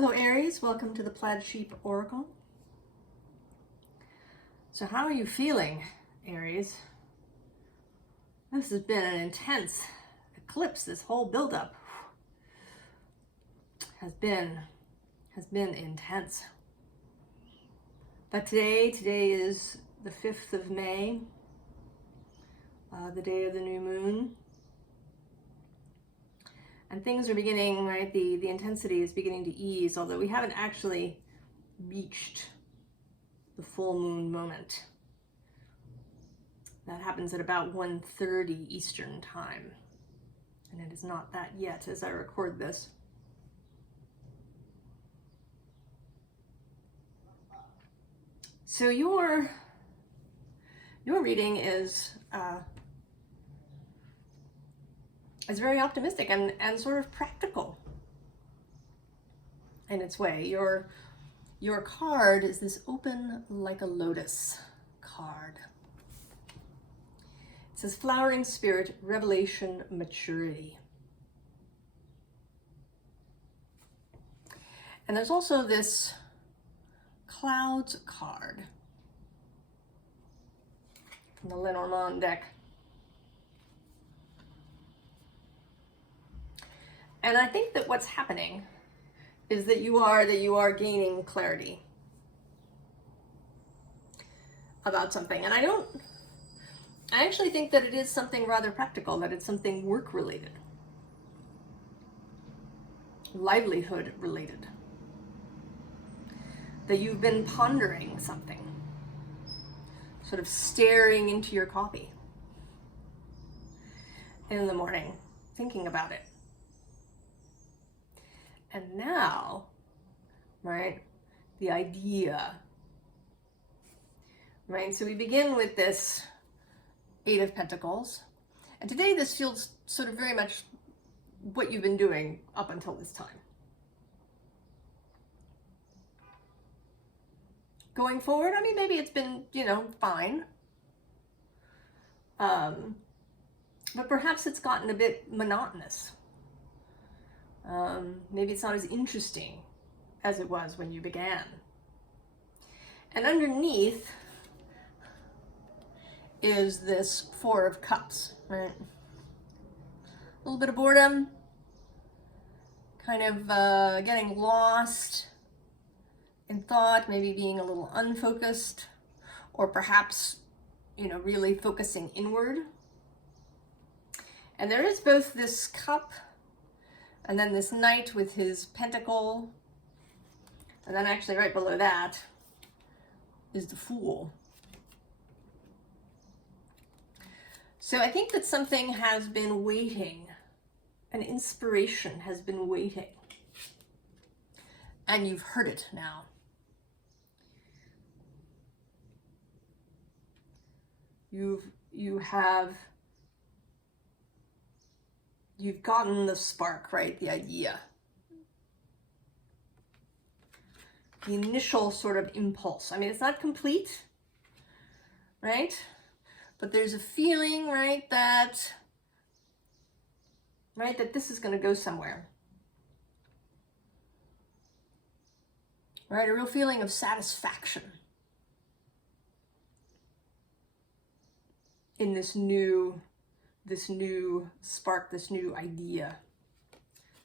Hello Aries, welcome to the Plaid Sheep Oracle. So how are you feeling, Aries? This has been an intense eclipse. This whole buildup has been intense. But today is the 5th of May, the day of the new moon. And things are beginning, right? The intensity is beginning to ease, although we haven't actually reached the full moon moment. That happens at about 1:30 Eastern time. And it is not that yet as I record this. So your reading is very optimistic and sort of practical in its way. Your card is this open like a lotus card. It says flowering spirit, revelation, maturity. And there's also this clouds card from the Lenormand deck. And I think that what's happening is that you are gaining clarity about something. And I actually think that it is something rather practical, that it's something work related, livelihood related, that you've been pondering something, sort of staring into your coffee in the morning, thinking about it. And now, right, the idea, right? So we begin with this 8 of Pentacles. And today this feels sort of very much what you've been doing up until this time. Going forward, I mean, maybe it's been, fine. But perhaps it's gotten a bit monotonous. Maybe it's not as interesting as it was when you began. And underneath is this 4 of Cups, right? A little bit of boredom, kind of getting lost in thought, maybe being a little unfocused, or perhaps, really focusing inward. And there is both this cup and then this knight with his pentacle. And then actually right below that is the Fool. So I think that something has been waiting. An inspiration has been waiting. And you've heard it now. You've gotten the spark, right? The idea. The initial sort of impulse. I mean, it's not complete, right? But there's a feeling, right, that this is going to go somewhere. Right? A real feeling of satisfaction in this new spark, this new idea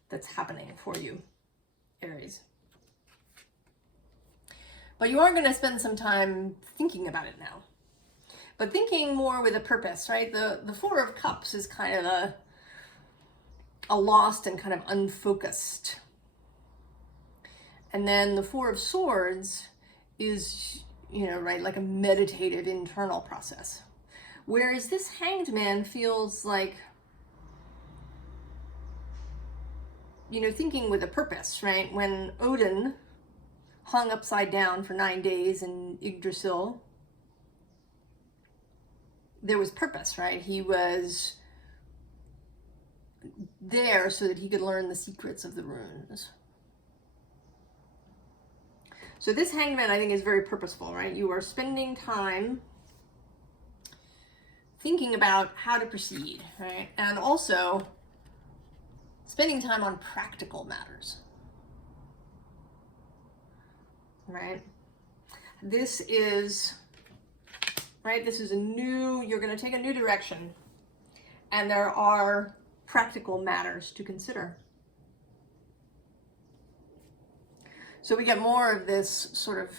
that's happening for you, Aries. But you are going to spend some time thinking about it now. But thinking more with a purpose, right? The 4 of Cups is kind of a lost and kind of unfocused. And then the 4 of Swords is, right, like a meditative internal process. Whereas this Hanged Man feels like, thinking with a purpose, right? When Odin hung upside down for 9 days in Yggdrasil, there was purpose, right? He was there so that he could learn the secrets of the runes. So this Hanged Man, I think, is very purposeful, right? You are spending time thinking about how to proceed, right? And also spending time on practical matters. right? This is, right, this is a new, you're going to take a new direction, and there are practical matters to consider. So we get more of this sort of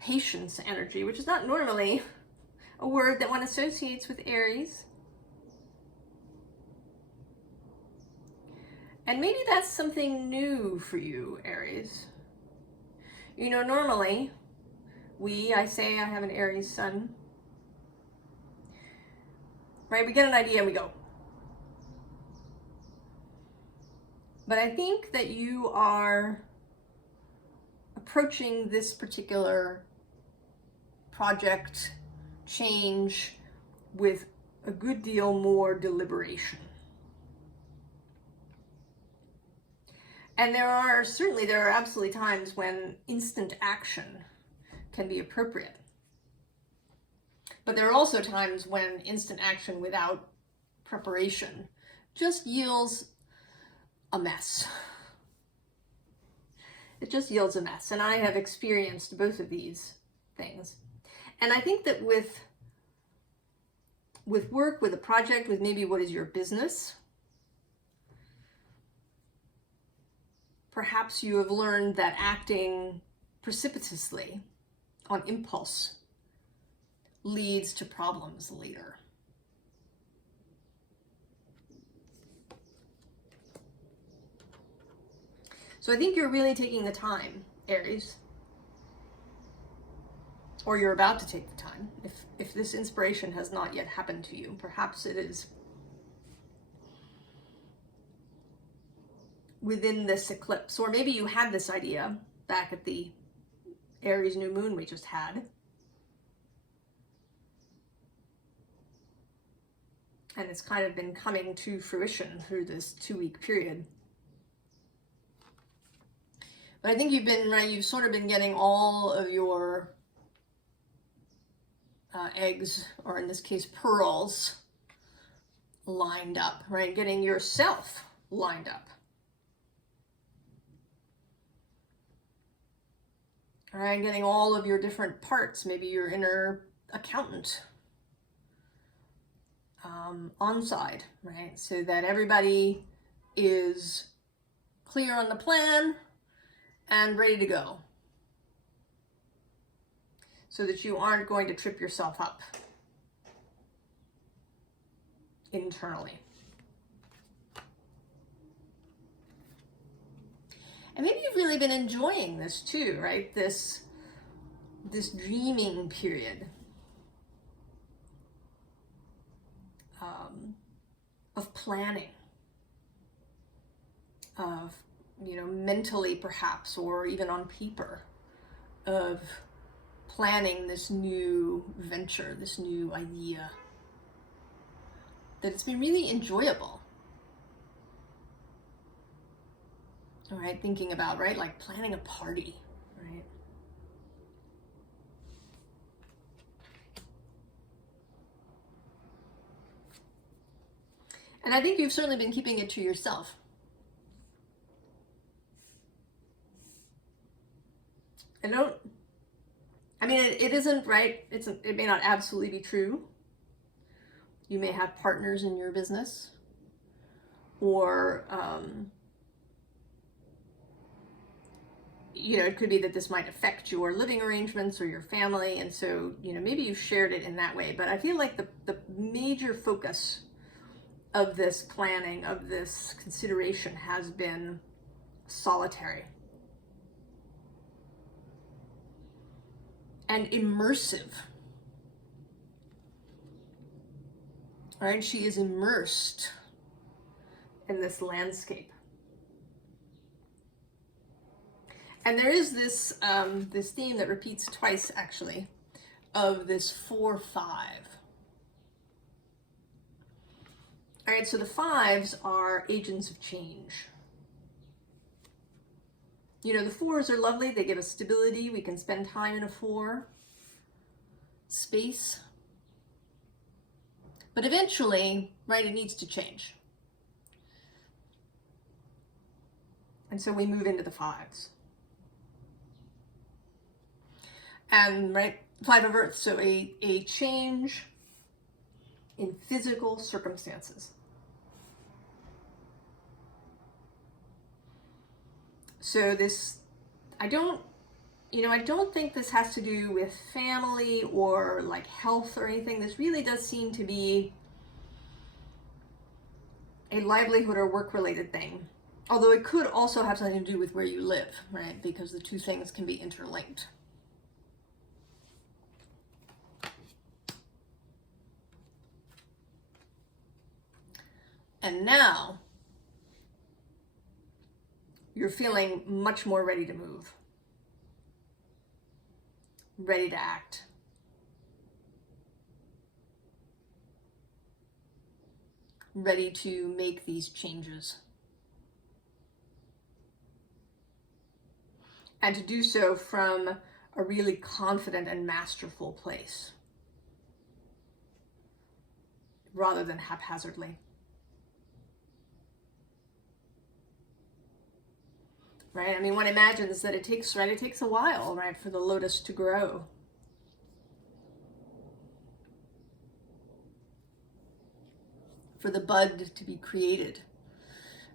patience energy, which is not normally a word that one associates with Aries. And maybe that's something new for you, Aries. You know, normally, I say I have an Aries sun, right? We get an idea and we go. But I think that you are approaching this particular project change with a good deal more deliberation. And there are absolutely times when instant action can be appropriate. But there are also times when instant action without preparation just yields a mess. It just yields a mess. And I have experienced both of these things. And I think that with work, with a project, with maybe what is your business, perhaps you have learned that acting precipitously on impulse leads to problems later. So I think you're really taking the time, Aries, or you're about to take the time. If this inspiration has not yet happened to you, perhaps it is within this eclipse, or maybe you had this idea back at the Aries new moon we just had, and it's kind of been coming to fruition through this 2-week period. But I think you've sort of been getting all of your eggs, or in this case pearls, lined up, right? Getting yourself lined up. All right, getting all of your different parts, maybe your inner accountant on side, right? So that everybody is clear on the plan and ready to go. So that you aren't going to trip yourself up internally. And maybe you've really been enjoying this too, right? This dreaming period of planning, of, mentally perhaps, or even on paper, of planning this new venture, this new idea. That it's been really enjoyable. All right, thinking about, right, like planning a party, right? And I think you've certainly been keeping it to yourself. It isn't, right? It may not absolutely be true. You may have partners in your business, or, it could be that this might affect your living arrangements or your family. And so, maybe you shared it in that way. But I feel like the major focus of this planning, of this consideration, has been solitary and immersive. All right, she is immersed in this landscape. And there is this theme that repeats twice, actually, of this 4-5. All right, so the 5s are agents of change. The 4s are lovely. They give us stability. We can spend time in a 4 space. But eventually, right, it needs to change. And so we move into the 5s. And right, 5 of Earth, so a change in physical circumstances. So this, I don't think this has to do with family or like health or anything. This really does seem to be a livelihood or work-related thing. Although it could also have something to do with where you live, right? Because the two things can be interlinked. And now you're feeling much more ready to move, ready to act. Ready to make these changes. And to do so from a really confident and masterful place, rather than haphazardly. Right? I mean, one imagines that it takes a while, right, for the lotus to grow. For the bud to be created.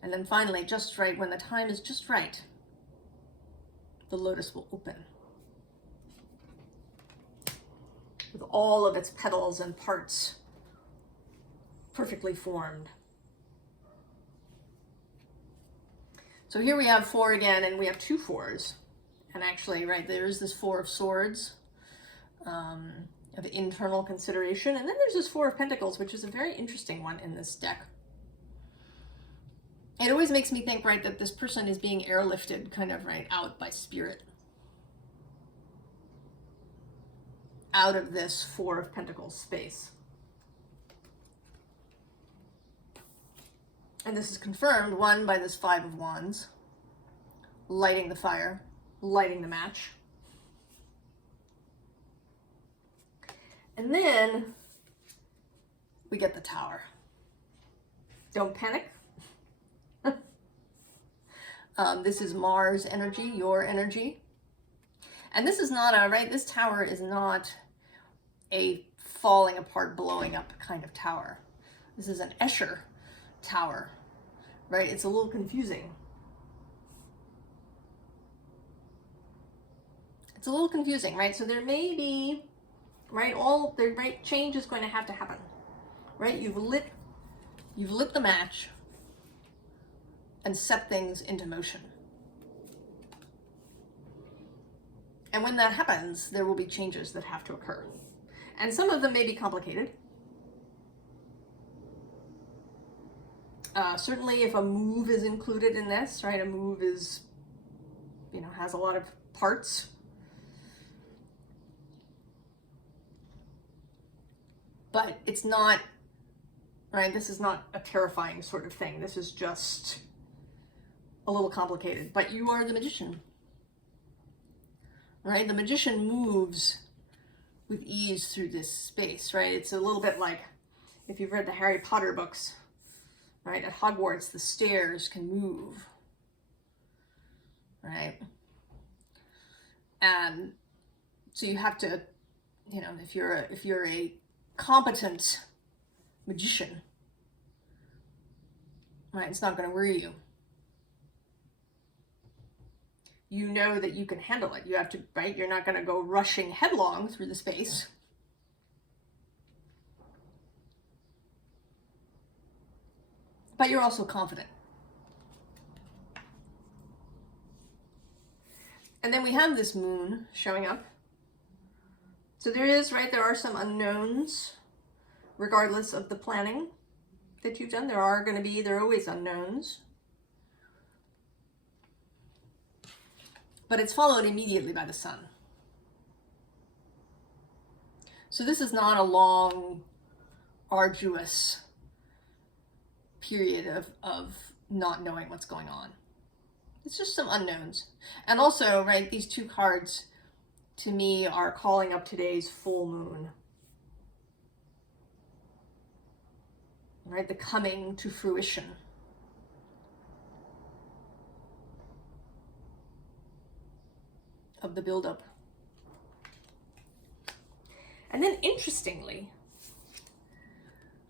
And then finally, just right, when the time is just right, the lotus will open. With all of its petals and parts perfectly formed. So here we have 4 again, and we have 2 4s. And actually, right, there's this 4 of swords, of internal consideration. And then there's this 4 of pentacles, which is a very interesting one in this deck. It always makes me think, right, that this person is being airlifted kind of, right, out by spirit. Out of this 4 of pentacles space. And this is confirmed, 1, by this 5 of wands, lighting the fire, lighting the match. And then we get the Tower. Don't panic. This is Mars energy, your energy. And this is not a, right, this tower is not a falling apart, blowing up kind of tower. This is an Escher tower, right? It's a little confusing. It's a little confusing, right? So there may be, right, change is going to have to happen, right? You've lit the match and set things into motion. And when that happens, there will be changes that have to occur. And some of them may be complicated. Certainly if a move is included in this, right, a move is, has a lot of parts. But it's not, right, this is not a terrifying sort of thing. This is just a little complicated, but you are the magician, right? The magician moves with ease through this space, right? It's a little bit like if you've read the Harry Potter books, right? At Hogwarts, the stairs can move, right? And so you have to, if you're a competent magician, right, it's not going to worry you. You know that you can handle it. You have to, right? You're not going to go rushing headlong through the space. But you're also confident. And then we have this moon showing up. So there are some unknowns, regardless of the planning that you've done. There are always unknowns. But it's followed immediately by the sun. So this is not a long, arduous period of not knowing what's going on. It's just some unknowns. And also, right, these 2 cards to me are calling up today's full moon. Right, the coming to fruition. Of the buildup. And then interestingly,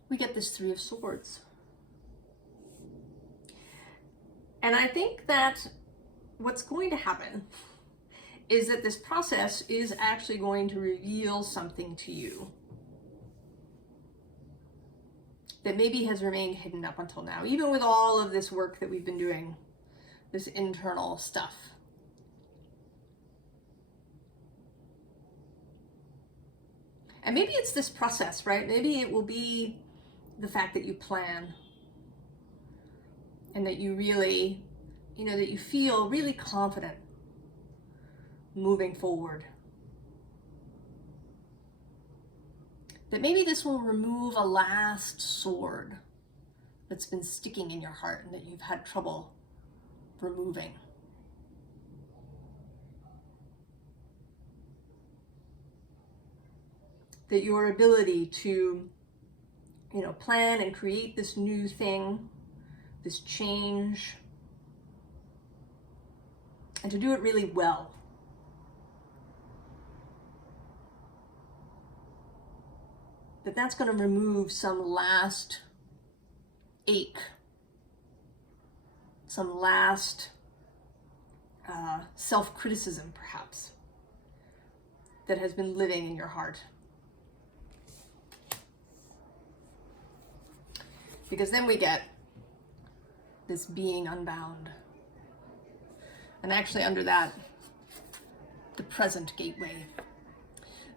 we get this Three of Swords. And I think that what's going to happen is that this process is actually going to reveal something to you that maybe has remained hidden up until now, even with all of this work that we've been doing, this internal stuff. And maybe it's this process, right? Maybe it will be the fact that you plan and that you really, that you feel really confident moving forward. That maybe this will remove a last sword that's been sticking in your heart and that you've had trouble removing. That your ability to, plan and create this new thing, this change, and to do it really well. That's going to remove some last ache, some last self-criticism, perhaps, that has been living in your heart. Because then we get this being unbound. And actually under that, the present gateway.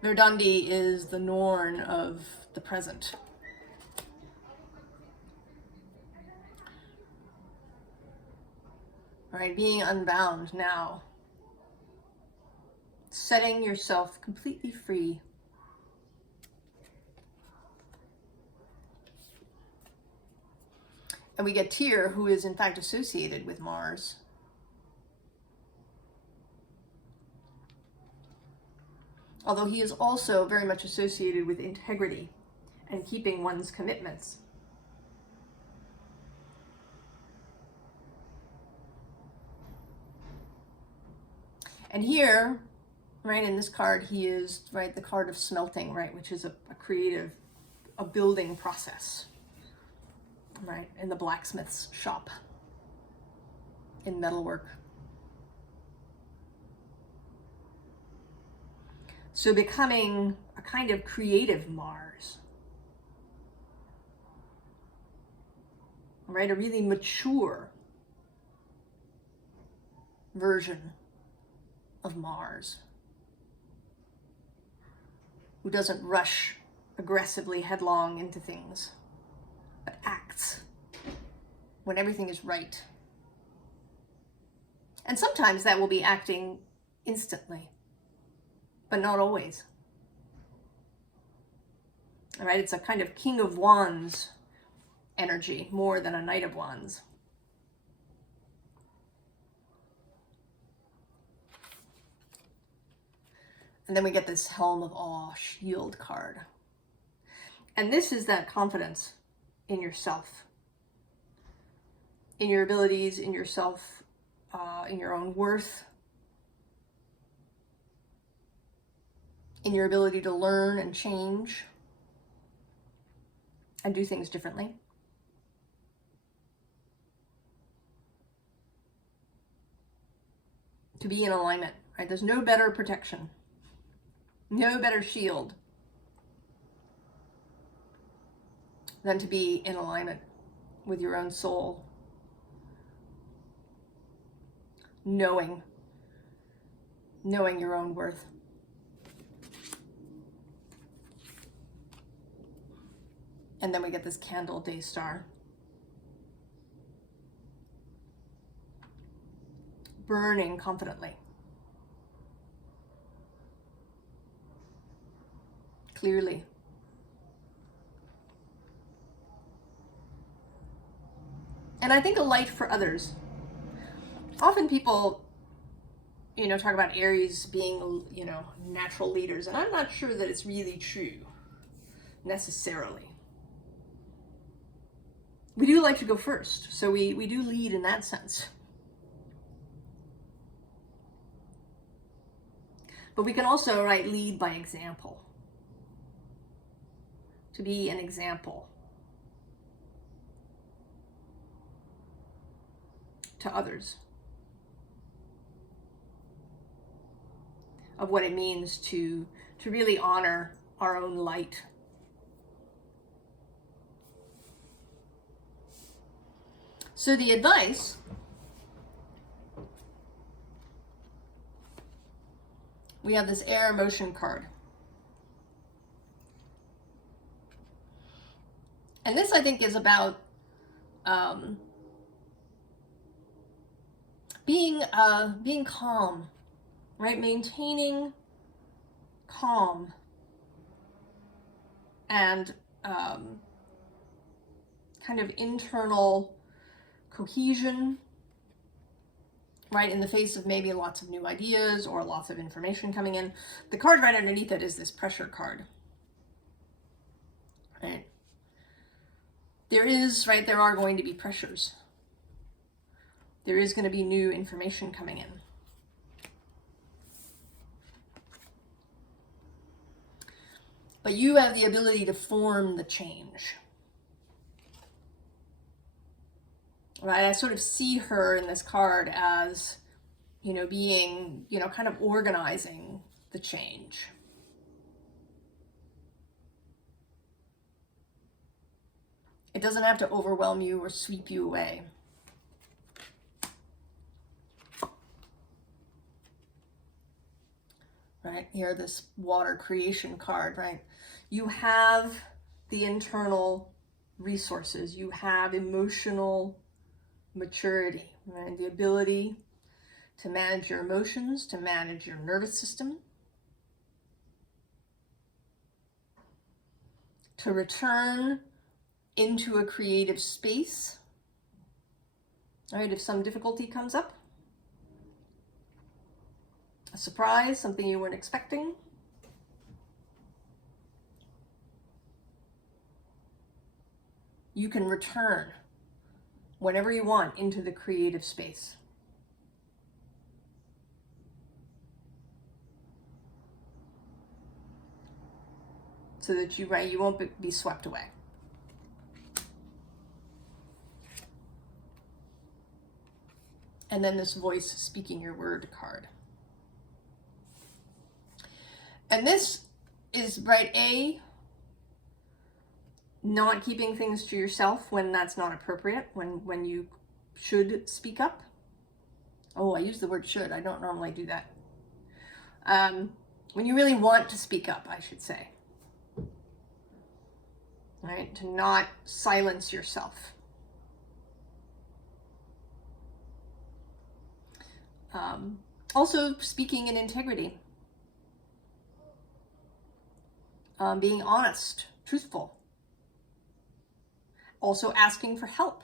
Verdandi is the Norn of the present. All right, being unbound now. Setting yourself completely free. And we get Tyr, who is in fact associated with Mars. Although he is also very much associated with integrity and keeping one's commitments. And here, right, in this card, he is, right, the card of smelting, right, which is a creative, a building process, right, in the blacksmith's shop, in metalwork. So becoming a kind of creative Mars, right? A really mature version of Mars, who doesn't rush aggressively headlong into things, but acts when everything is right. And sometimes that will be acting instantly, but not always. All right, it's a kind of King of Wands energy more than a Knight of Wands. And then we get this Helm of Awe Shield card. And this is that confidence in yourself, in your abilities, in yourself, in your own worth, in your ability to learn and change and do things differently. To be in alignment, right? There's no better protection, no better shield than to be in alignment with your own soul, knowing your own worth. And then we get this Candle Day Star. Burning confidently. Clearly. And I think a light for others. Often people, talk about Aries being, natural leaders, and I'm not sure that it's really true, necessarily. We do like to go first, so we do lead in that sense. But we can also, right, lead by example. to be an example to others of what it means to really honor our own light. So the advice, we have this air emotion card. And this, I think, is about being calm, right? Maintaining calm and kind of internal cohesion, right, in the face of maybe lots of new ideas or lots of information coming in. The card right underneath it is this pressure card, right? There are going to be pressures. There is going to be new information coming in. But you have the ability to form the change. Right? I sort of see her in this card as, being, kind of organizing the change. It doesn't have to overwhelm you or sweep you away. Right? Here, this water creation card, right? You have the internal resources. You have emotional maturity, right? The ability to manage your emotions, to manage your nervous system, to return into a creative space, right? If some difficulty comes up, a surprise, something you weren't expecting, you can return whenever you want into the creative space. So that you won't be swept away. And then this voice speaking your word card. And this is, not keeping things to yourself when that's not appropriate, when you should speak up. Oh, I use the word should. I don't normally do that. When you really want to speak up, I should say. Right? To not silence yourself. Also speaking in integrity. Being honest, truthful. Also asking for help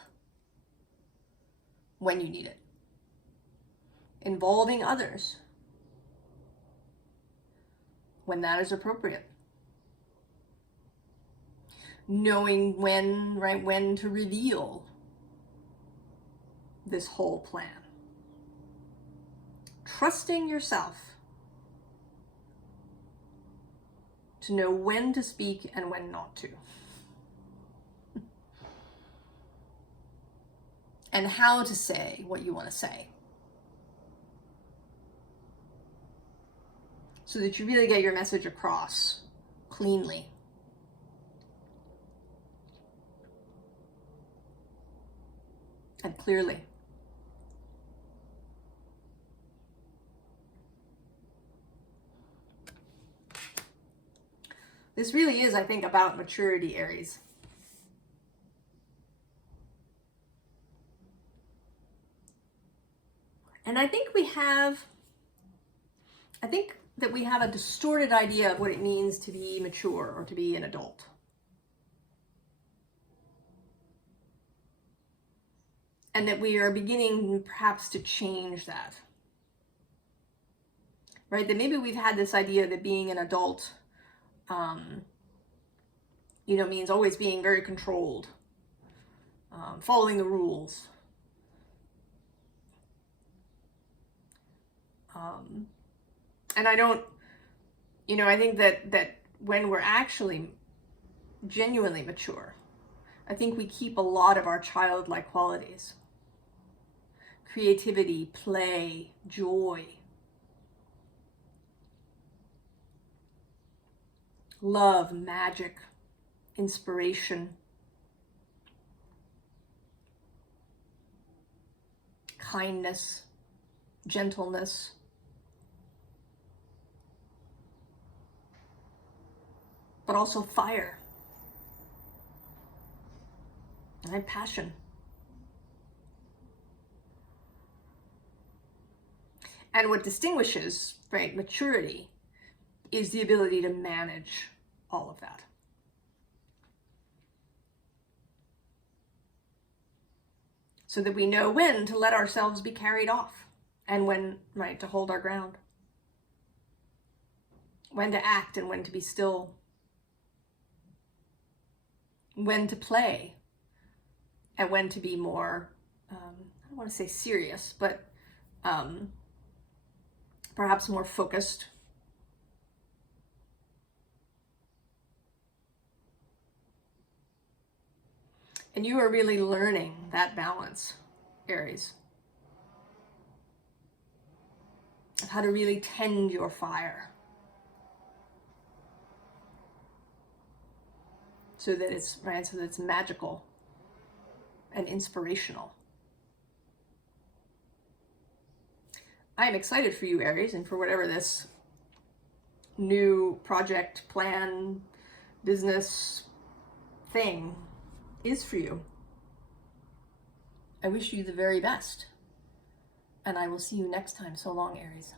when you need it. Involving others when that is appropriate. Knowing when to reveal this whole plan. Trusting yourself to know when to speak and when not to. And how to say what you want to say. So that you really get your message across cleanly. And clearly. This really is, I think, about maturity, Aries. And I think that we have a distorted idea of what it means to be mature or to be an adult. And that we are beginning perhaps to change that. Right? That maybe we've had this idea that being an adult means always being very controlled, following the rules. And I don't, I think that when we're actually genuinely mature. I think we keep a lot of our childlike qualities. Creativity, play, joy, love, magic, inspiration, kindness, gentleness, but also fire and passion. And what distinguishes, right, maturity is the ability to manage all of that. So that we know when to let ourselves be carried off and when, right, to hold our ground. When to act and when to be still. When to play and when to be more, I don't want to say serious, but perhaps more focused. And you are really learning that balance, Aries, of how to really tend your fire so that it's, right, so that it's magical and inspirational. I am excited for you, Aries, and for whatever this new project, plan, business thing is for you. I wish you the very best, and I will see you next time. So long, Aries.